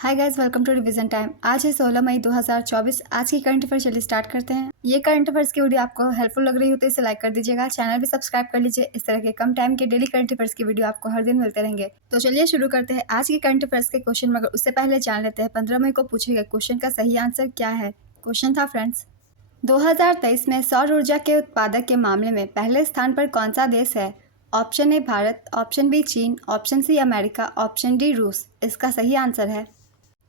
Hi guys, welcome to revision time. आज है 16 मई 2024। आज की करंट अफेयर चलिए स्टार्ट करते हैं। ये करंट अफेयर्स की वीडियो आपको हेल्पफुल लग रही हो तो इसे लाइक कर दीजिएगा, चैनल भी सब्सक्राइब कर लीजिए। इस तरह के कम टाइम के डेली करंट अफेयर्स की वीडियो आपको हर दिन मिलते रहेंगे। तो चलिए शुरू करते हैं आज की करंट अफेयर्स के क्वेश्चन, मगर उससे पहले जान लेते हैं 15 मई को पूछे गए क्वेश्चन का सही आंसर क्या है। क्वेश्चन था फ्रेंड्स, 2023 में सौर ऊर्जा के उत्पादक के मामले में पहले स्थान पर कौन सा देश है। Option A Bharat, option B चीन, option C America, option D रूस। इसका सही आंसर है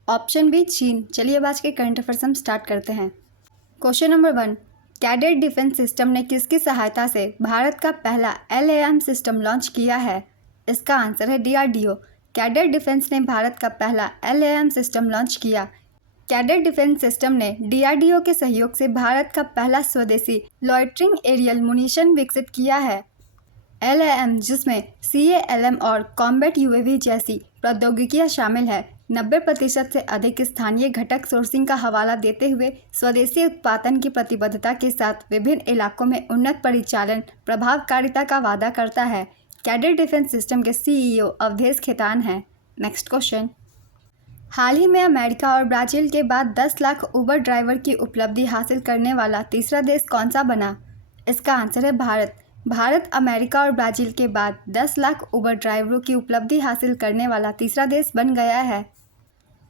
ऑप्शन बी चीन। चलिए अब आज के करंट अफेयर्स हम स्टार्ट करते हैं। Question number 1, cadet defence system ने किसकी सहायता से भारत का पहला LAM सिस्टम लॉन्च किया है। इसका आंसर है DRDO। कैडेट डिफेंस ने भारत का पहला LAM सिस्टम लॉन्च किया। कैडेट डिफेंस सिस्टम ने DRDO के सहयोग से भारत का पहला स्वदेशी लॉइटरिंग एरियल मुनीशन विकसित किया है। LAM, जिसमें CALM और कॉम्बैट UAV जैसी प्रौद्योगिकियां शामिल है, 90% से अधिक स्थानीय घटक सोर्सिंग का हवाला देते हुए स्वदेशी उत्पादन की प्रतिबद्धता के साथ विभिन्न इलाकों में उन्नत परिचालन प्रभावकारिता का वादा करता है। कैडेट डिफेंस सिस्टम के CEO अवधेश खेतान हैं। नेक्स्ट क्वेश्चन, हाल ही में अमेरिका और ब्राज़ील के बाद 10 लाख उबर ड्राइवर की उपलब्धि हासिल करने वाला तीसरा देश कौन सा बना। इसका आंसर है भारत। भारत अमेरिका और ब्राज़ील के बाद 10 लाख उबर ड्राइवरों की उपलब्धि हासिल करने वाला तीसरा देश बन गया है।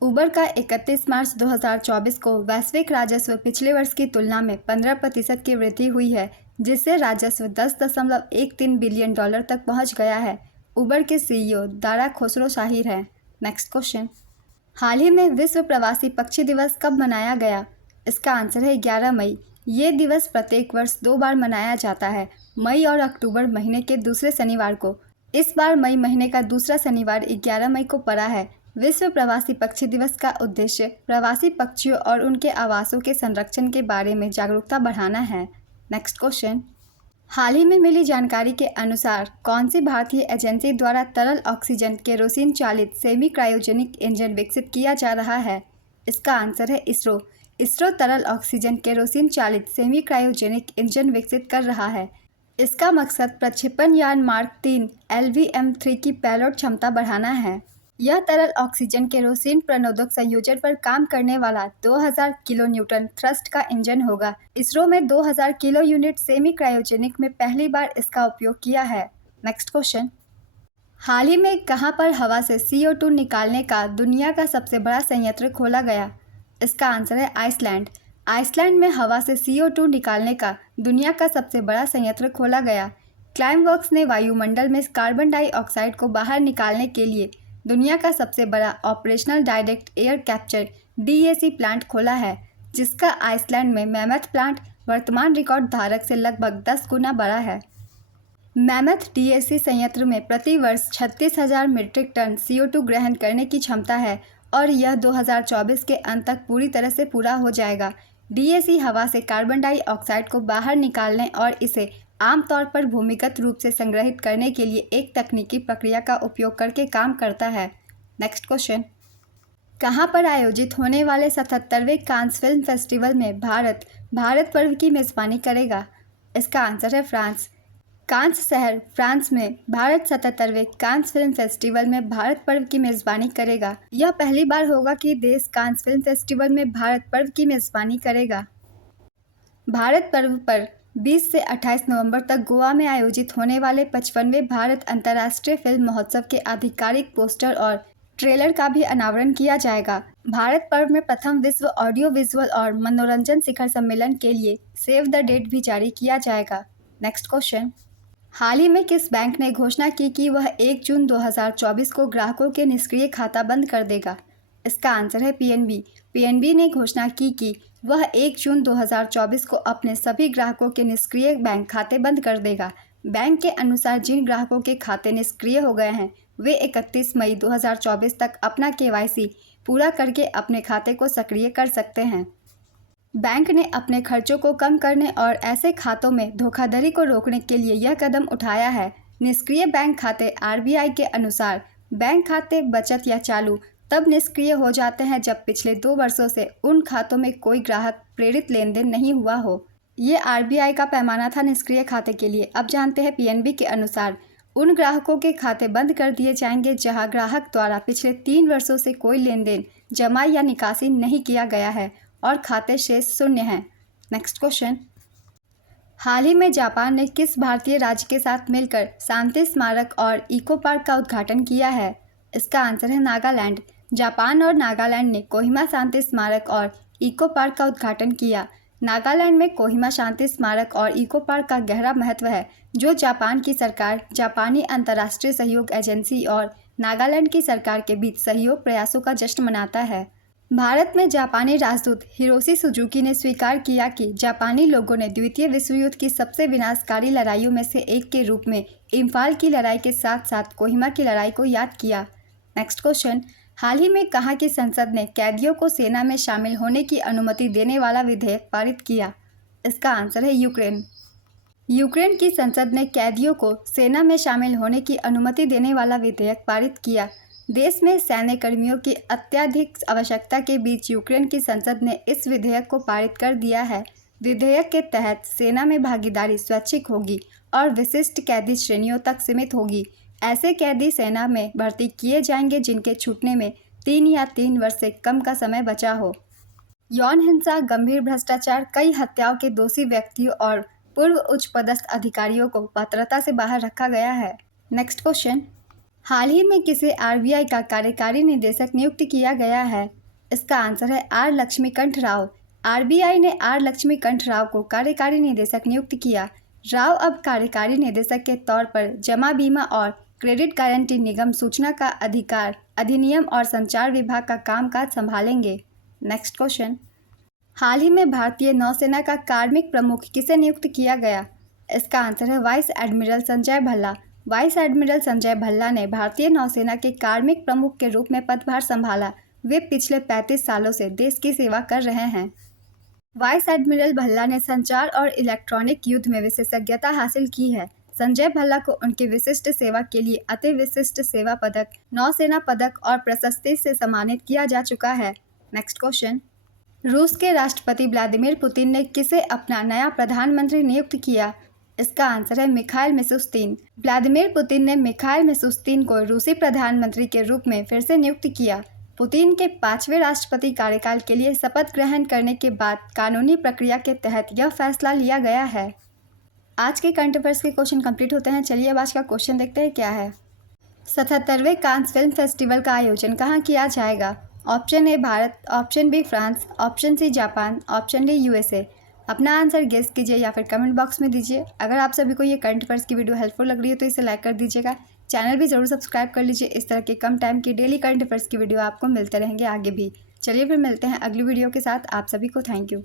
उबर का 31 मार्च 2024 को वैश्विक राजस्व पिछले वर्ष की तुलना में 15% की वृद्धि हुई है, जिससे राजस्व $10.13 बिलियन तक पहुंच गया है। उबर के CEO दारा खुसरो शाहिर हैं। नेक्स्ट क्वेश्चन, हाल ही में विश्व प्रवासी पक्षी दिवस कब मनाया गया। इसका आंसर है 11 मई। ये दिवस प्रत्येक वर्ष 2 बार मनाया जाता है, मई और अक्टूबर महीने के दूसरे शनिवार को। इस बार मई महीने का दूसरा शनिवार 11 मई को पड़ा है। विश्व प्रवासी पक्षी दिवस का उद्देश्य प्रवासी पक्षियों और उनके आवासों के संरक्षण के बारे में जागरूकता बढ़ाना है। नेक्स्ट क्वेश्चन, हाल ही में मिली जानकारी के अनुसार कौन सी भारतीय एजेंसी द्वारा तरल ऑक्सीजन केरोसिन चालित सेमी क्रायोजेनिक इंजन विकसित किया जा रहा है। इसका आंसर है इसरो। इसरो तरल ऑक्सीजन केरोसिन चालित सेमी क्रायोजेनिक इंजन विकसित कर रहा है। इसका मकसद प्रक्षेपण यान मार्क 3 LVM-3 की पेलोड क्षमता बढ़ाना है। यह तरल ऑक्सीजन केरोसिन प्रणोदक संयोजन पर काम करने वाला 2000 किलो न्यूटन थ्रस्ट का इंजन होगा। इसरो में 2000 किलो यूनिट सेमी क्रायोजेनिक में पहली बार इसका उपयोग किया है। नेक्स्ट क्वेश्चन, हाल ही में कहां पर हवा से CO2 निकालने का दुनिया का सबसे बड़ा संयंत्र खोला गया। इसका आंसर है आइसलैंड। आइसलैंड में हवा से CO2 निकालने का दुनिया का सबसे बड़ा संयंत्र खोला गया। क्लाइमवर्क्स ने वायुमंडल में कार्बन डाइऑक्साइड को बाहर निकालने के लिए दुनिया का सबसे बड़ा operational direct air capture DAC plant खोला है, जिसका आइसलैंड में मैमथ प्लांट वर्तमान रिकॉर्ड धारक से लगभग 10 गुना बड़ा है। मैमथ DAC संयंत्र में प्रति वर्ष 36,000 मीट्रिक टन CO2 ग्रहण करने की क्षमता है और यह 2024 के अंत तक पूरी तरह से पूरा हो जाएगा। DAC हवा से कार्बन डाइऑक्साइड को बाहर निकालने और इसे आमतौर पर भूमिगत रूप से संग्रहित करने के लिए एक तकनीकी प्रक्रिया का उपयोग करके काम करता है। नेक्स्ट क्वेश्चन, कहां पर आयोजित होने वाले 77वें कांस फिल्म फेस्टिवल में भारत पर्व की मेज़बानी करेगा। इसका आंसर है फ्रांस। कांस शहर फ्रांस में भारत 77वें कांस फिल्म फेस्टिवल में भारत पर्व की मेज़बानी करेगा। यह पहली बार होगा कि देश कांस फिल्म फेस्टिवल में भारत पर्व की मेज़बानी करेगा। भारत पर्व पर 20 से 28 नवंबर तक गोवा में आयोजित होने वाले 55वें भारत अंतर्राष्ट्रीय फिल्म महोत्सव के आधिकारिक पोस्टर और ट्रेलर का भी अनावरण किया जाएगा। भारत पर्व में प्रथम विश्व ऑडियो विजुअल और मनोरंजन शिखर सम्मेलन के लिए सेव द डेट भी जारी किया जाएगा। नेक्स्ट क्वेश्चन, हाल ही में किस बैंक ने घोषणा की कि वह 1 जून 2024 को ग्राहकों के निष्क्रिय खाता बंद कर देगा। इसका आंसर है PNB। PNB ने घोषणा की कि वह 1 जून 2024 को अपने सभी ग्राहकों के निष्क्रिय बैंक खाते बंद कर देगा। बैंक के अनुसार जिन ग्राहकों के खाते निष्क्रिय हो गए हैं वे 31 मई 2024 तक अपना KYC पूरा करके अपने खाते को सक्रिय कर सकते हैं। बैंक ने अपने खर्चों को कम करने और ऐसे खातों में धोखाधड़ी को रोकने के लिए यह कदम उठाया है। निष्क्रिय बैंक खाते RBI के अनुसार बैंक खाते बचत या चालू तब निष्क्रिय हो जाते हैं जब पिछले 2 वर्षों से उन खातों में कोई ग्राहक प्रेरित लेन देन नहीं हुआ हो। ये RBI का पैमाना था निष्क्रिय खाते के लिए। अब जानते हैं PNB के अनुसार उन ग्राहकों के खाते बंद कर दिए जाएंगे जहां ग्राहक द्वारा पिछले 3 वर्षों से कोई लेन देन जमा या निकासी नहीं किया गया है और खाते शेष शून्य हैं। नेक्स्ट क्वेश्चन, हाल ही में जापान ने किस भारतीय राज्य के साथ मिलकर शांति स्मारक और इको पार्क का उद्घाटन किया है? इसका आंसर है नागालैंड। जापान और नागालैंड ने कोहिमा शांति स्मारक और इको पार्क का उद्घाटन किया। नागालैंड में कोहिमा शांति स्मारक और इको पार्क का गहरा महत्व है, जो जापान की सरकार, जापानी अंतर्राष्ट्रीय सहयोग एजेंसी और नागालैंड की सरकार के बीच सहयोग प्रयासों का जश्न मनाता है। भारत में जापानी राजदूत हिरोशी सुजुकी ने स्वीकार किया कि जापानी लोगों ने द्वितीय विश्व युद्ध की सबसे विनाशकारी लड़ाइयों में से एक के रूप में इम्फाल की लड़ाई के साथ साथ कोहिमा की लड़ाई को याद किया। नेक्स्ट क्वेश्चन, हाल ही में कहाँ की संसद ने कैदियों को सेना में शामिल होने की अनुमति देने वाला विधेयक पारित किया? इसका आंसर है यूक्रेन। यूक्रेन की संसद ने कैदियों को सेना में शामिल होने की अनुमति देने वाला विधेयक पारित किया। देश में सैन्य कर्मियों की अत्यधिक आवश्यकता के बीच यूक्रेन की संसद ने इस विधेयक को पारित कर दिया है। विधेयक के तहत सेना में भागीदारी स्वैच्छिक होगी और विशिष्ट कैदी श्रेणियों तक सीमित होगी। ऐसे कैदी सेना में भर्ती किए जाएंगे जिनके छूटने में 3 या 3 वर्ष से कम का समय बचा हो। यौन हिंसा, गंभीर भ्रष्टाचार, कई हत्याओं के दोषी व्यक्तियों और पूर्व उच्च पदस्थ अधिकारियों को पात्रता से बाहर रखा गया है। नेक्स्ट क्वेश्चन, हाल ही में किसे आरबीआई का कार्यकारी निदेशक नियुक्त किया गया है? इसका आंसर है आर लक्ष्मीकांत राव। आरबीआई ने आर लक्ष्मीकांत राव को कार्यकारी निदेशक नियुक्त किया। राव अब कार्यकारी निदेशक के तौर पर जमा बीमा और क्रेडिट गारंटी निगम, सूचना का अधिकार अधिनियम और संचार विभाग का कामकाज संभालेंगे। नेक्स्ट क्वेश्चन, हाल ही में भारतीय नौसेना का कार्मिक प्रमुख किसे नियुक्त किया गया? इसका आंसर है vice admiral Sanjay Bhalla. Vice admiral Sanjay Bhalla ने भारतीय नौसेना के कार्मिक प्रमुख के रूप में पदभार संभाला। वे पिछले 35 सालों से देश की सेवा कर रहे हैं। वाइस एडमिरल भल्ला ने संचार और इलेक्ट्रॉनिक युद्ध में विशेषज्ञता हासिल की है। संजय भल्ला को उनकी विशिष्ट सेवा के लिए अति विशिष्ट सेवा पदक, नौसेना पदक और प्रशस्ति से सम्मानित किया जा चुका है। नेक्स्ट क्वेश्चन, रूस के राष्ट्रपति व्लादिमीर पुतिन ने किसे अपना नया प्रधानमंत्री नियुक्त किया? इसका आंसर है मिखाइल मिशुस्तिन। व्लादिमीर पुतिन ने मिखाइल मिशुस्तिन को रूसी प्रधानमंत्री के रूप में फिर से नियुक्त किया। पुतिन के 5वें राष्ट्रपति कार्यकाल के लिए शपथ ग्रहण करने के बाद कानूनी प्रक्रिया के तहत यह फैसला लिया गया है। आज के करंट अफेयर्स के क्वेश्चन कंप्लीट होते हैं। चलिए अब आज का क्वेश्चन देखते हैं क्या है। 77वें कांस फिल्म फेस्टिवल का आयोजन कहाँ किया जाएगा? Option A Bharat, option B France, option C Japan, option D USA. अपना आंसर गेस कीजिए या फिर कमेंट बॉक्स में दीजिए। अगर आप सभी को ये करंट अफेयर्स की वीडियो हेल्पफुल लग रही है तो इसे लाइक कर दीजिएगा। चैनल भी जरूर सब्सक्राइब कर लीजिए। इस तरह के कम टाइम की डेली करंट अफेयर्स की वीडियो आपको मिलते रहेंगे आगे भी। चलिए फिर मिलते हैं अगली वीडियो के साथ। आप सभी को थैंक यू।